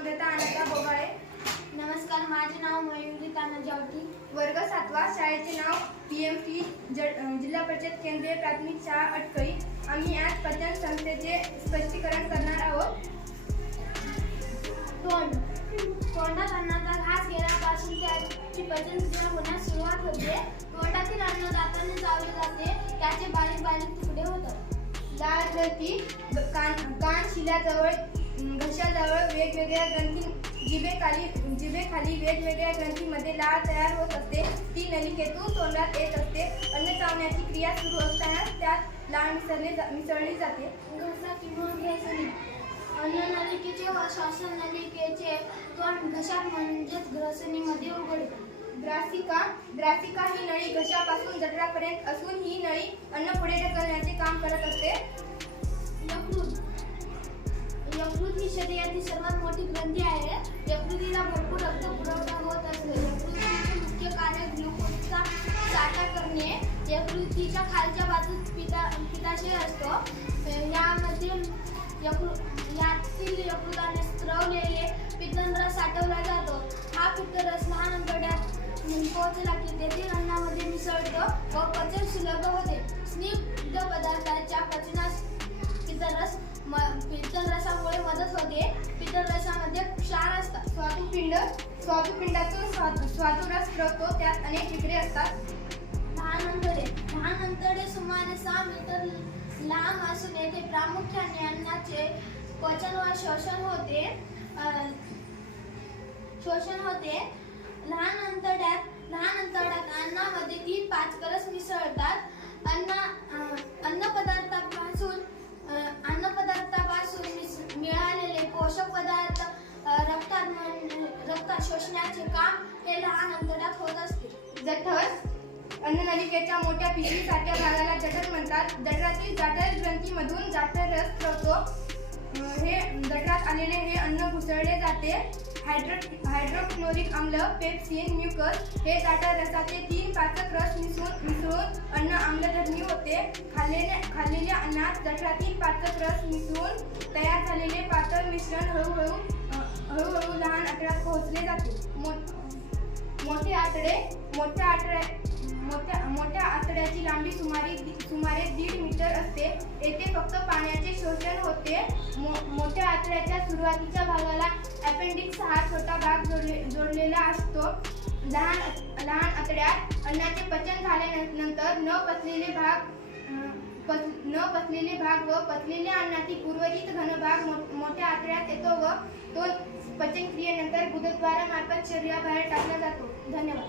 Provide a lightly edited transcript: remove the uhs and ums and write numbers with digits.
नम्रता अनिता बोगाळे. नमस्कार, माझे नाव मयुरी तानाजावटी. वर्ग 7वा. शाळेचे नाव PMT जिल्हा परिषद केंद्रीय प्राथमिक शाळा अटकळी. आम्ही आज पचन संस्थेचे स्पष्टीकरण करणार आहोत. तोंड. तोंडात अन्नाचा घास गेल्यापासून त्याची पचनक्रिया होण्यास सुरुवात होते. तोंडातील अन्न दाताने चावले जाते, त्याचे बारीक बारीक तुकडे होतात. लाळ ग्रंथी. कान शिल्याजवळ घशाजवळ वेगवेगळ्या ग्रंथी जिभेखाली वेगवेगळ्या ग्रंथीमध्ये लाळ तयार होत असते. ती नलिकेतून तोंडात येत असते. अन्न चावण्याची क्रिया सुरू असताना त्यात लाळ मिसळली जाते. घसा किंवा ग्रसनी. अन्ननलिकेचे व श्वासनलिकेचे तोंड घशात म्हणजेच ग्रसनीमध्ये उघडते. ग्रासिका ही नळी घशापासून जठरापर्यंत असून ही नळी अन्न पुढे ढकलण्याचे काम करत असते. यकृत ही शरीरातील सर्वात मोठी ग्रंथी आहे. यकृतीला भरपूर रक्त पुरवठा होत असतो. यकृतीचे मुख्य कार्य ग्लुकोजचा साठा करणे. यकृतीच्या खालच्या बाजूस पित्ताशय असतो. यातील यकृताने स्त्रवलेले पित्तरस साठवला जातो. हा पित्तरस लहान अंतरड्यात पोहोचला की तेथील अन्नामध्ये मिसळतो व पचन सुलभ होते. स्निग्ध पदार्थाच्या पचनास पित्तरसामुळे मदत होते. पित्तरसामध्ये क्षार असतात. स्वादुपिंडातून स्वादुरस स्रवतो. त्यात अनेक विक्रे असतात. लहान अंतडे सुमारे 6 मीटर लांब असून येथे प्रामुख्याने अन्नाचे पचन व शोषण होते. लहान अंतरड्यात अन्नामध्ये 3 पाचकरस मिसळतात. अन्नपदार्थापासून मिळालेले पोषक पदार्थ रक्तात शोषण्याचे काम हे लहान अंतरड्यात होत असते. जठर. अन्ननलिकेच्या मोठ्या पिशवीसारख्या भागाला जठर म्हणतात. जठरातील जाठर ग्रंथीमधून जाठररस स्रवतो. जठरात आलेले हे अन्न घुसळले जाते. हायड्रोक्लोरिक आम्ल, पेप्सिन, म्युकस हे जाठर रसाचे 3 पाचक रस मिसळून अन्न आम्लधर्मी होते. खाल्लेल्या अन्नात जठरातील पाचक रस मिसळून तयार झालेले पातळ मिश्रण हळूहळू लहान आतड्यात पोहोचले जाते. मोठे आतडे. मोठ्या आतड्याची लांबी सुमारे 1.5 मीटर असते. येथे फक्त पाण्याचे शोषण होते. मोठ्या आतड्याच्या सुरुवातीच्या भागाला अपेंडिक्स हा छोटा भाग जोडलेला असतो. लहान आतड्यात अन्नाचे पचन झाल्यानंतर न पचलेले भाग व पचलेल्या अन्नातील उर्वरित घन भाग मोठ्या आतड्यात येतो व तो पचनक्रियेनंतर गुदद्वारामार्फत शरीराबाहेर टाकला जातो. धन्यवाद.